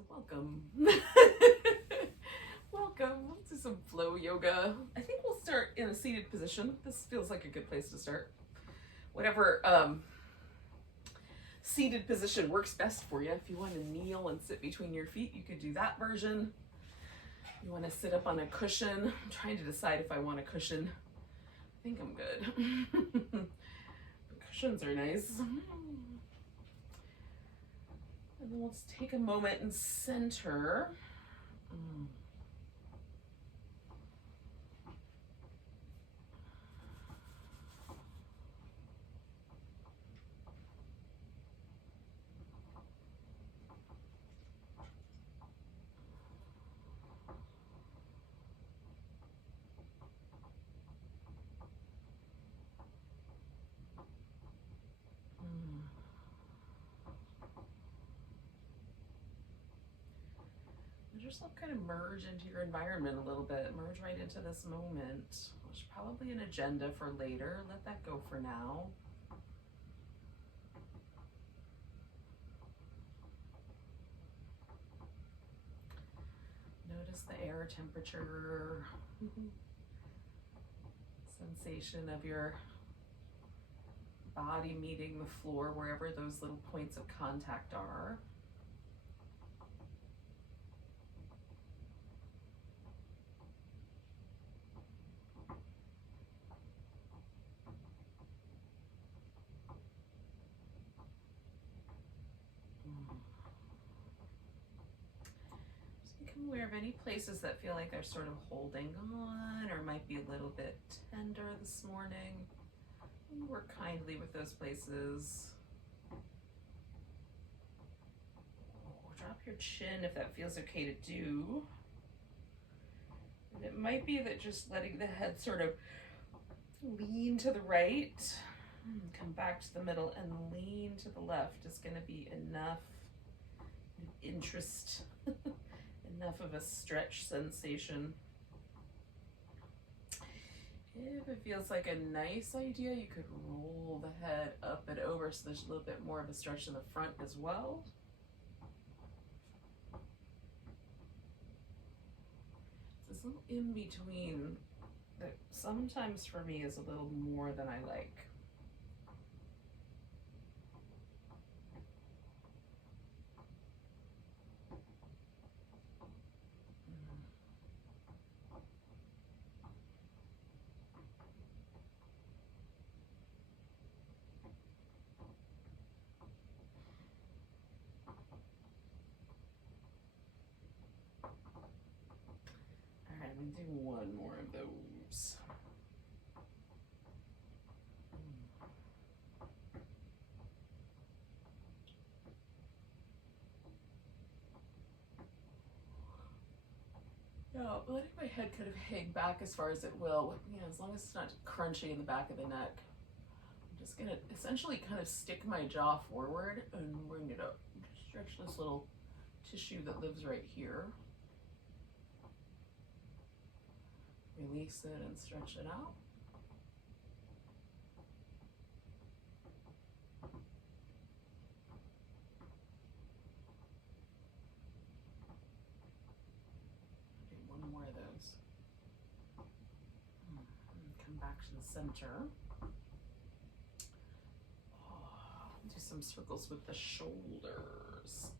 So welcome. Welcome. Let's do some flow yoga. I think we'll start in a seated position. This feels like a good place to start. Whatever seated position works best for you. If you want to kneel and sit between your feet, you could do that version. You want to sit up on a cushion. I'm trying to decide if I want a cushion. I think I'm good. The cushions are nice. And then let's take a moment and center. Just kind of merge into your environment a little bit. Merge right into this moment. There's probably an agenda for later. Let that go for now. Notice the air temperature. Sensation of your body meeting the floor wherever those little points of contact are. Aware of any places that feel like they're sort of holding on or might be a little bit tender this morning. Work kindly with those places. Drop your chin if that feels okay to do. And it might be that just letting the head sort of lean to the right, come back to the middle and lean to the left is going to be enough interest. Enough of a stretch sensation. If it feels like a nice idea, you could roll the head up and over so there's a little bit more of a stretch in the front as well. This little in between that sometimes for me is a little more than I like. I'm gonna do one more of those. Yeah, letting my head kind of hang back as far as it will, as long as it's not crunchy in the back of the neck. I'm just gonna essentially kind of stick my jaw forward and bring it up. Stretch this little tissue that lives right here. Release it and stretch it out. Do one more of those. And come back to the center. Do some circles with the shoulders.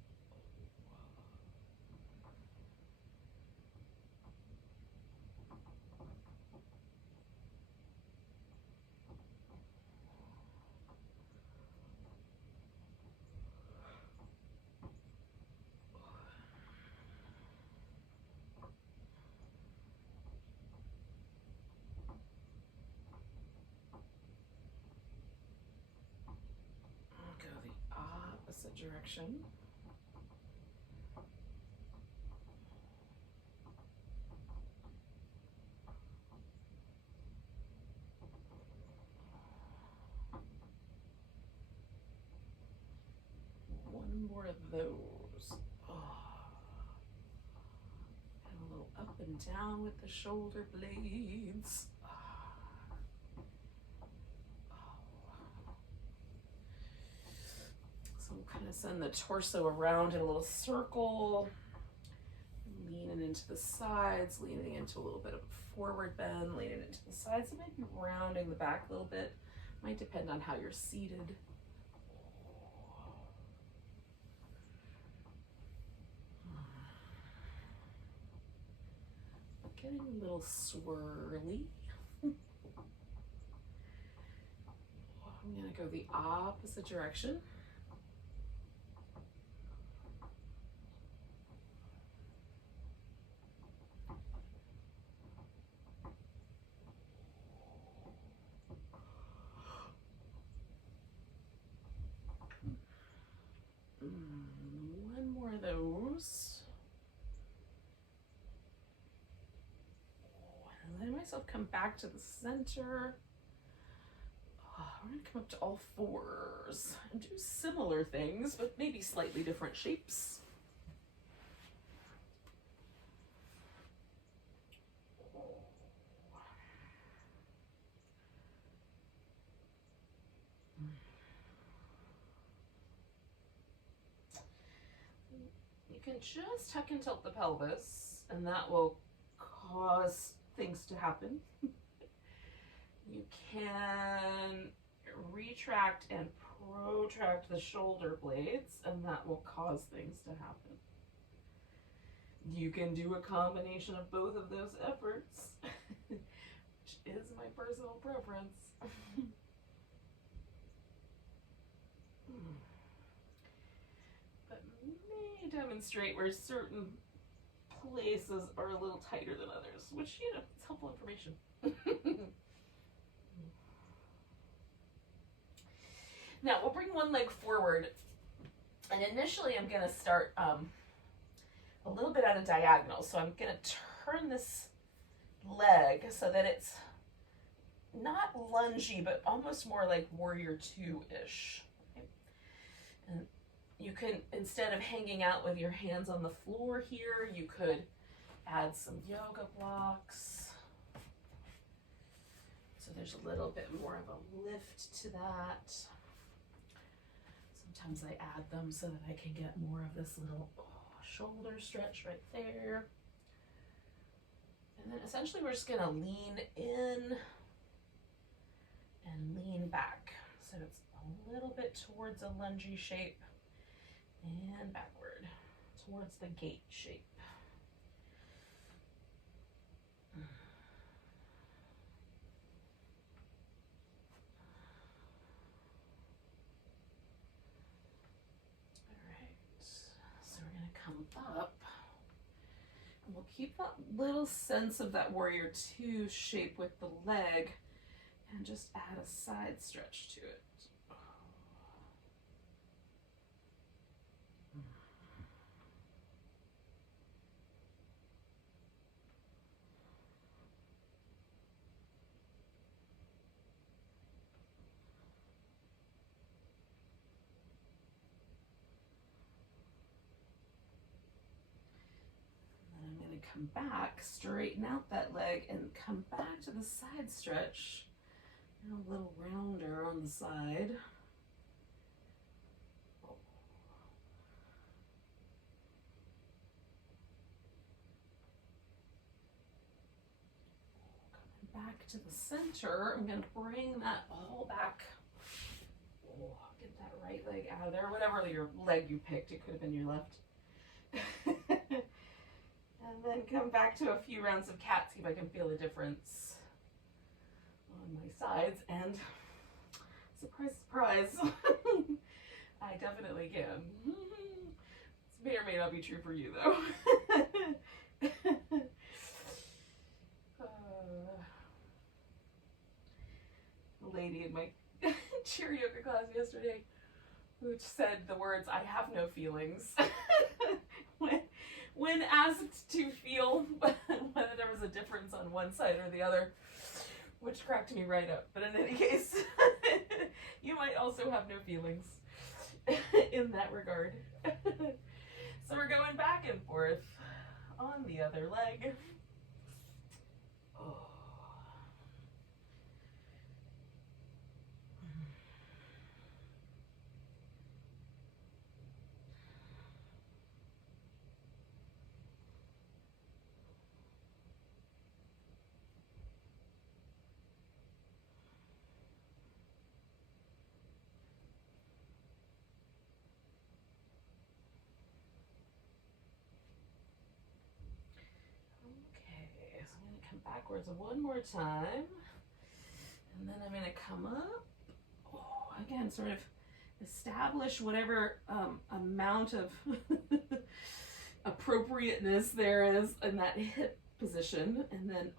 Go the opposite direction. One more of those. And a little up and down with the shoulder blades. So we'll kind of send the torso around in a little circle, leaning into the sides, leaning into a little bit of a forward bend, leaning into the sides. It might be rounding the back a little bit. Might depend on how you're seated. Getting a little swirly. I'm going to go the opposite direction. One more of those. And letting myself come back to the center. We're going to come up to all fours and do similar things, but maybe slightly different shapes. You can just tuck and tilt the pelvis, and that will cause things to happen. You can retract and protract the shoulder blades, and that will cause things to happen. You can do a combination of both of those efforts, which is my personal preference. But may demonstrate where certain places are a little tighter than others, which, you know, it's helpful information. Now we'll bring one leg forward, and initially I'm going to start a little bit at a diagonal. So I'm going to turn this leg so that it's not lungy, but almost more like warrior two-ish. Okay? And you can, instead of hanging out with your hands on the floor here, you could add some yoga blocks. So there's a little bit more of a lift to that. Sometimes I add them so that I can get more of this little shoulder stretch right there. And then essentially we're just going to lean in and lean back. So it's a little bit towards a lungy shape and backward towards the gate shape. Up, and we'll keep that little sense of that warrior two shape with the leg and just add a side stretch to it. Come back, straighten out that leg, and come back to the side stretch. And a little rounder on the side. Coming back to the center, I'm going to bring that all back. Get that right leg out of there, whatever your leg you picked. It could have been your left. And then come back to a few rounds of cat, see if I can feel a difference on my sides. And surprise, surprise, I definitely can. This may or may not be true for you, though. The lady in my cheer yoga class yesterday who said the words, "I have no feelings." When asked to feel whether there was a difference on one side or the other, which cracked me right up. But in any case, you might also have no feelings in that regard. So we're going back and forth on the other leg. come backwards one more time. And then I'm going to come up. Oh, again, sort of establish whatever amount of appropriateness there is in that hip position. And then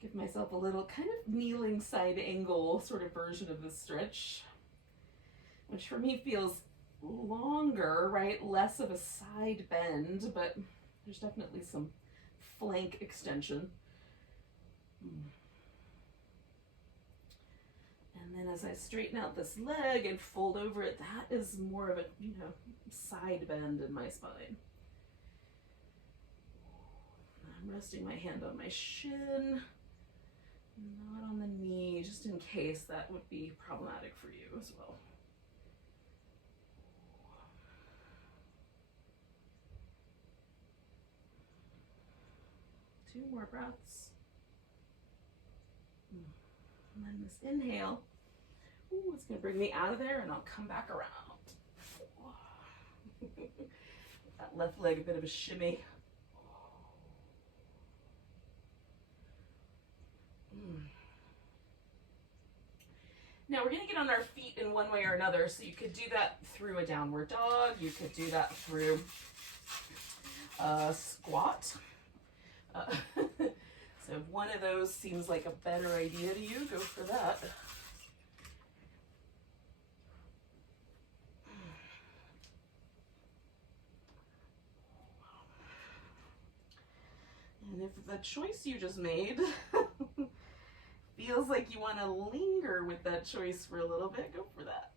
give myself a little kind of kneeling side angle sort of version of this stretch, which for me feels longer, right? Less of a side bend, but there's definitely some flank extension. And then as I straighten out this leg and fold over it, that is more of a, side bend in my spine. I'm resting my hand on my shin, not on the knee, just in case that would be problematic for you as well. Two more breaths. And then this inhale, it's going to bring me out of there, and I'll come back around. That left leg, a bit of a shimmy. Now we're going to get on our feet in one way or another, so you could do that through a downward dog, you could do that through a squat. So if one of those seems like a better idea to you, go for that. And if the choice you just made feels like you want to linger with that choice for a little bit, go for that.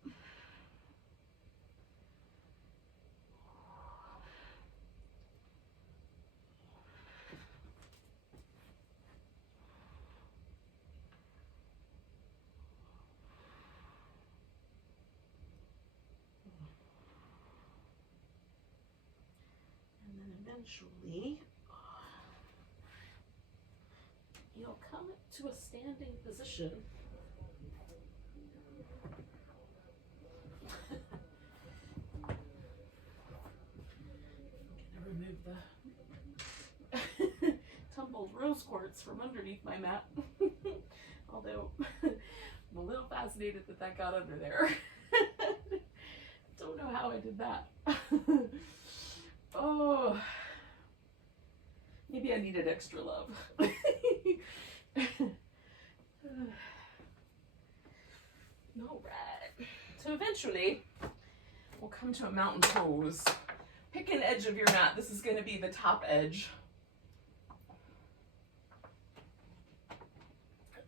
And then eventually, you'll come to a standing position. I'm gonna remove the tumbled rose quartz from underneath my mat. Although I'm a little fascinated that that got under there. Don't know how I did that. Oh, maybe I needed extra love. All right. So eventually, we'll come to a mountain pose. Pick an edge of your mat. This is going to be the top edge.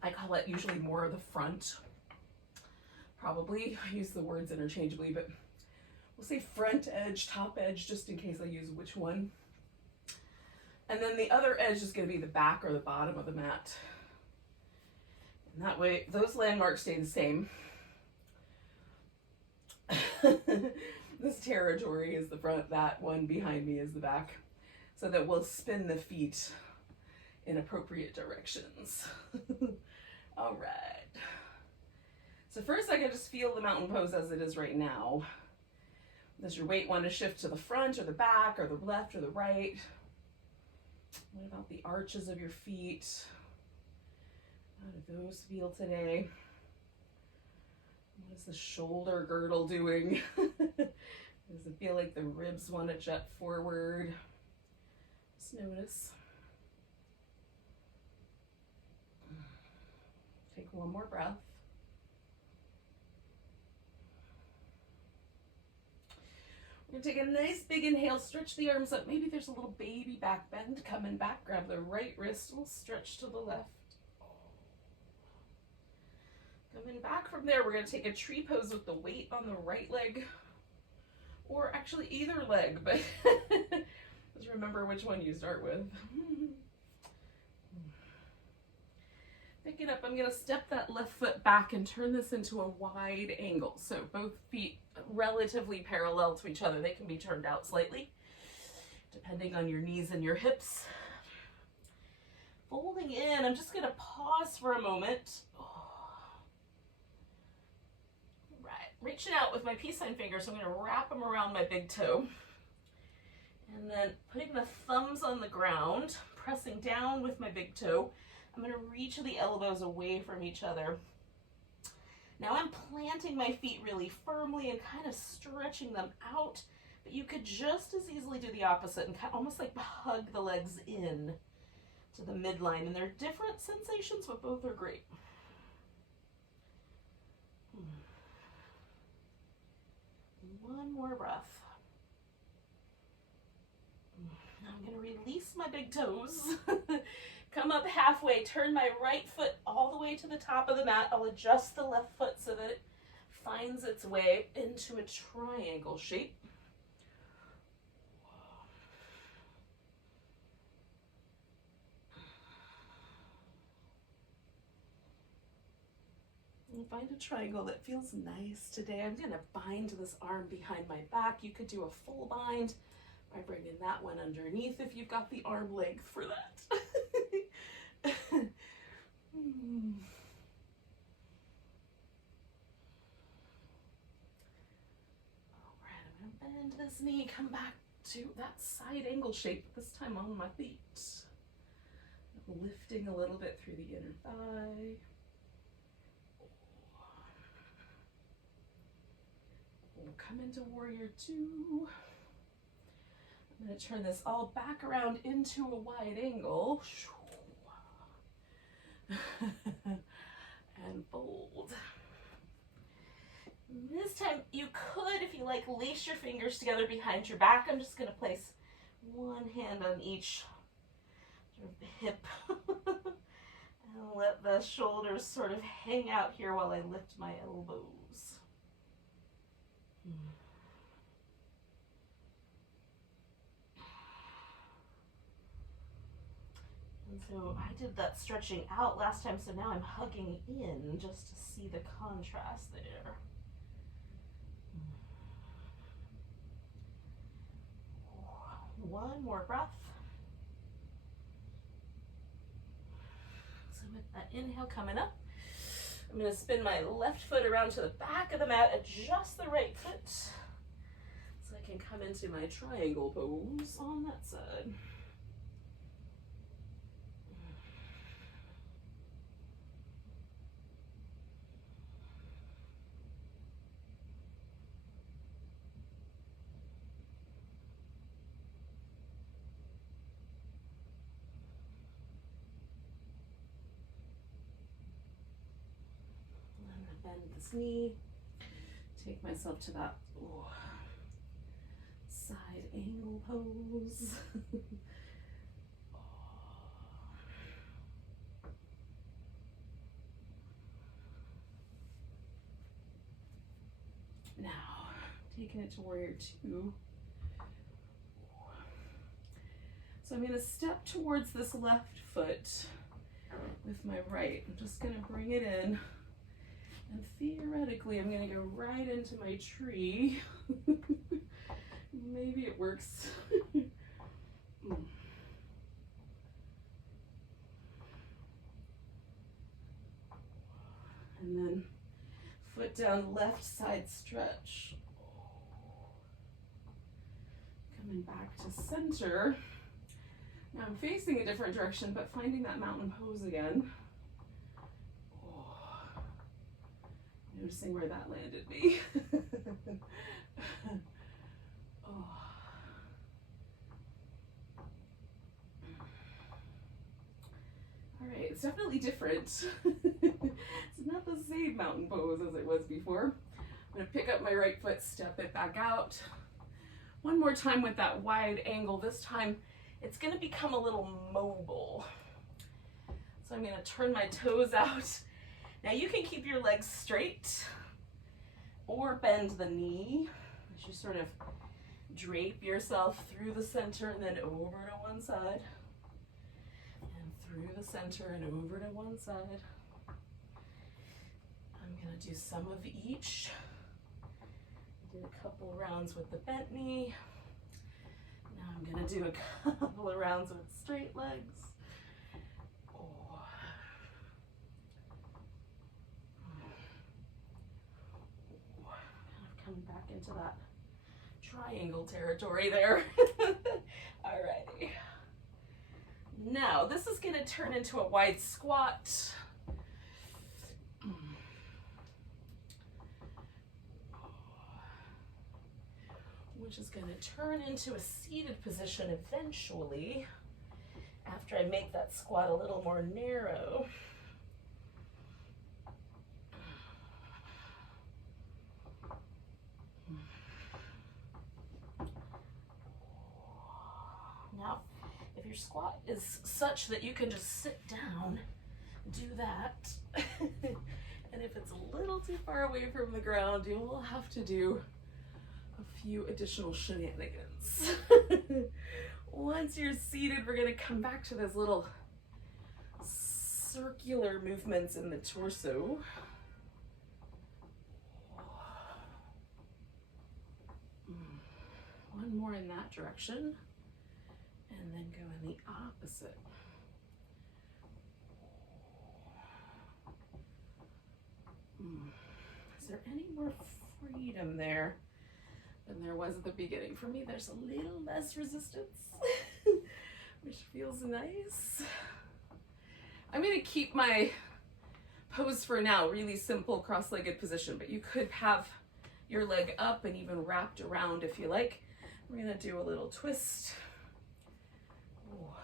I call it usually more of the front. Probably. I use the words interchangeably, but we'll say front edge, top edge, just in case I use which one. And then the other edge is going to be the back or the bottom of the mat. And that way, those landmarks stay the same. This territory is the front, that one behind me is the back. So that we'll spin the feet in appropriate directions. All right. So first I can just feel the mountain pose as it is right now. Does your weight want to shift to the front or the back or the left or the right? What about the arches of your feet? How do those feel today? What is the shoulder girdle doing? Does it feel like the ribs want to jet forward? Just notice. Take one more breath. We're going to take a nice big inhale, stretch the arms up. Maybe there's a little baby back bend coming back. Grab the right wrist, we'll stretch to the left. Coming back from there, we're going to take a tree pose with the weight on the right leg. Or actually either leg, but just remember which one you start with. Pick it up, I'm going to step that left foot back and turn this into a wide angle. So both feet relatively parallel to each other. They can be turned out slightly, depending on your knees and your hips. Folding in, I'm just going to pause for a moment. Right, reaching out with my peace sign finger, so I'm going to wrap them around my big toe. And then putting the thumbs on the ground, pressing down with my big toe. I'm going to reach the elbows away from each other. Now I'm planting my feet really firmly and kind of stretching them out, but you could just as easily do the opposite and kind of almost like hug the legs in to the midline. And they're different sensations, but both are great. One more breath. Now I'm going to release my big toes. Come up halfway, turn my right foot all the way to the top of the mat. I'll adjust the left foot so that it finds its way into a triangle shape. And find a triangle that feels nice today. I'm going to bind this arm behind my back. You could do a full bind by bringing that one underneath if you've got the arm length for that. Alright, I'm going to bend this knee, come back to that side angle shape, this time on my feet. Lifting a little bit through the inner thigh. We'll come into warrior two. I'm going to turn this all back around into a wide angle. And fold. This time you could, if you like, lace your fingers together behind your back. I'm just going to place one hand on each sort of hip and let the shoulders sort of hang out here while I lift my elbows. And so I did that stretching out last time, so now I'm hugging in just to see the contrast there. One more breath. So with that inhale coming up, I'm going to spin my left foot around to the back of the mat, adjust the right foot so I can come into my triangle pose on that side. Bend this knee, take myself to that side angle pose. Now, taking it to warrior two. So I'm going to step towards this left foot with my right. I'm just going to bring it in. And theoretically, I'm going to go right into my tree. Maybe it works. And then foot down, left side stretch. Coming back to center. Now I'm facing a different direction, but finding that mountain pose again. Noticing where that landed me. All right, it's definitely different. It's not the same mountain pose as it was before. I'm going to pick up my right foot, step it back out. One more time with that wide angle. This time it's going to become a little mobile. So I'm going to turn my toes out. Now you can keep your legs straight or bend the knee as you sort of drape yourself through the center and then over to one side and through the center and over to one side. I'm going to do some of each. I did a couple rounds with the bent knee. Now I'm going to do a couple of rounds with straight legs. Coming back into that triangle territory there. Alrighty. Now, this is going to turn into a wide squat. Which is going to turn into a seated position eventually after I make that squat a little more narrow. Now, if your squat is such that you can just sit down, do that. And if it's a little too far away from the ground, you will have to do a few additional shenanigans. Once you're seated, we're going to come back to those little circular movements in the torso. One more in that direction, and then go in the opposite. Is there any more freedom there than there was at the beginning? For me, there's a little less resistance, which feels nice. I'm going to keep my pose for now really simple cross-legged position, but you could have your leg up and even wrapped around if you like. We're going to do a little twist. Oh.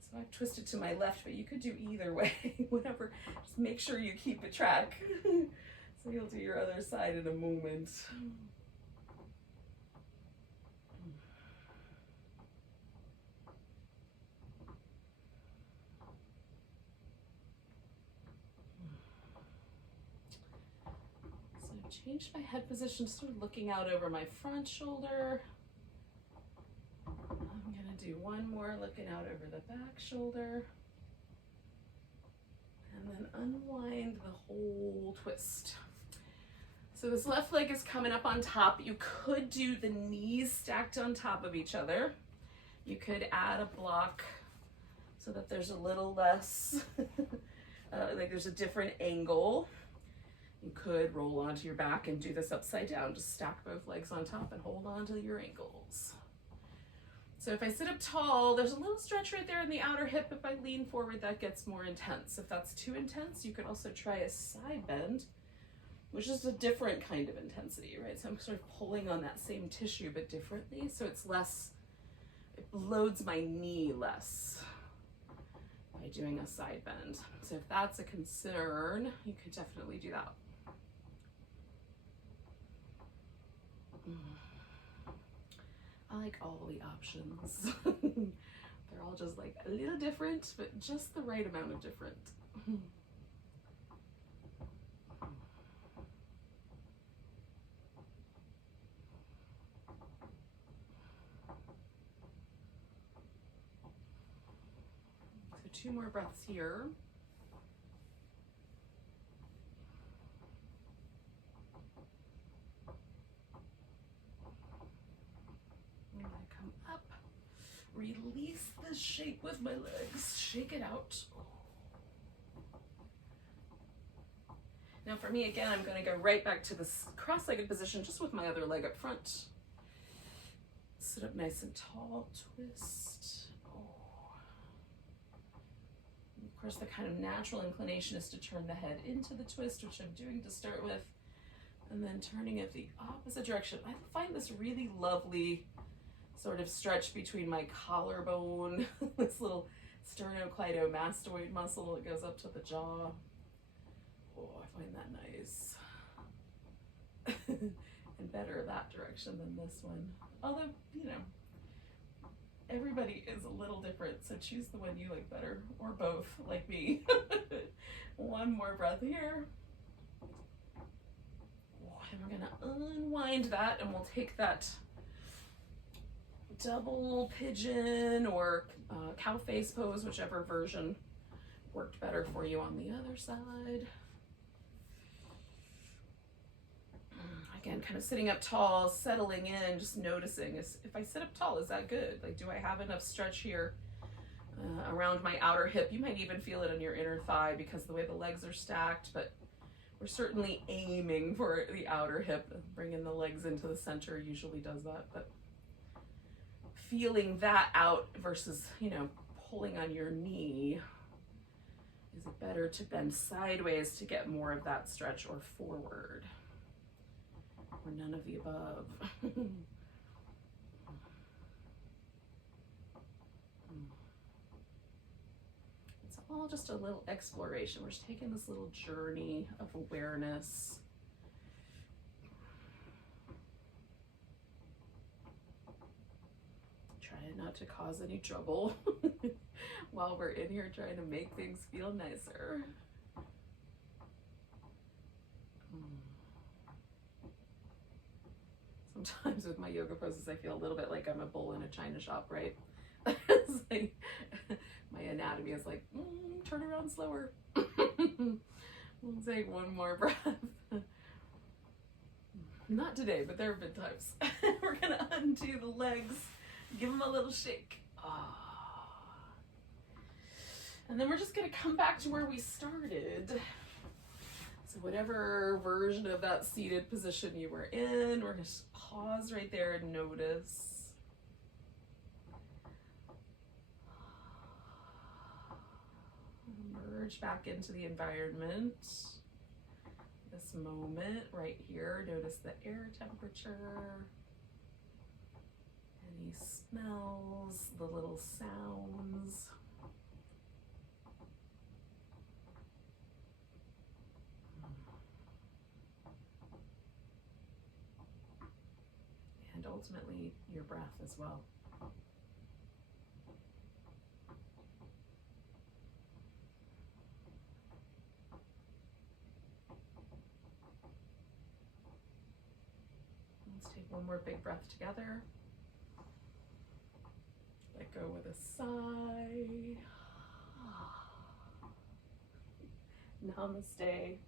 So I've twisted to my left, but you could do either way, whatever. Just make sure you keep a track. So you'll do your other side in a moment. Changed my head position, sort of looking out over my front shoulder. I'm going to do one more looking out over the back shoulder. And then unwind the whole twist. So this left leg is coming up on top. You could do the knees stacked on top of each other. You could add a block so that there's a little less, like there's a different angle. You could roll onto your back and do this upside down. Just stack both legs on top and hold on to your ankles. So if I sit up tall, there's a little stretch right there in the outer hip. If I lean forward, that gets more intense. If that's too intense, you could also try a side bend, which is a different kind of intensity, right? So I'm sort of pulling on that same tissue, but differently. So it's less, it loads my knee less by doing a side bend. So if that's a concern, you could definitely do that. I like all the options. They're all just like a little different, but just the right amount of different. So 2 more breaths here. Release the shape with my legs, shake it out. Now for me, again, I'm going to go right back to this cross-legged position just with my other leg up front. Sit up nice and tall, twist. Oh. Of course, the kind of natural inclination is to turn the head into the twist, which I'm doing to start with, and then turning it the opposite direction. I find this really lovely sort of stretch between my collarbone, this little sternocleidomastoid muscle that goes up to the jaw. Oh, I find that nice. And better that direction than this one. Although, you know, everybody is a little different, so choose the one you like better, or both, like me. One more breath here. Oh, and we're gonna unwind that, and we'll take that double pigeon or cow face pose, whichever version worked better for you on the other side. Again, kind of sitting up tall, settling in, just noticing, if I sit up tall, is that good? Like, do I have enough stretch here around my outer hip? You might even feel it in your inner thigh because of the way the legs are stacked, but we're certainly aiming for the outer hip. Bringing the legs into the center usually does that, but feeling that out versus, you know, pulling on your knee, is it better to bend sideways to get more of that stretch, or forward, or none of the above? It's all just a little exploration. We're just taking this little journey of awareness. Trying not to cause any trouble while we're in here trying to make things feel nicer. Sometimes with my yoga poses, I feel a little bit like I'm a bull in a china shop, right? It's like my anatomy is like, turn around slower. We'll take one more breath. Not today, but there have been times. We're gonna undo the legs, give them a little shake. And then we're just gonna come back to where we started. So whatever version of that seated position you were in, we're gonna just pause right there and notice. Merge back into the environment. This moment right here, notice the air temperature, any smells, the little sounds. And ultimately your breath as well. Let's take one more big breath together. Let go with a sigh. Namaste.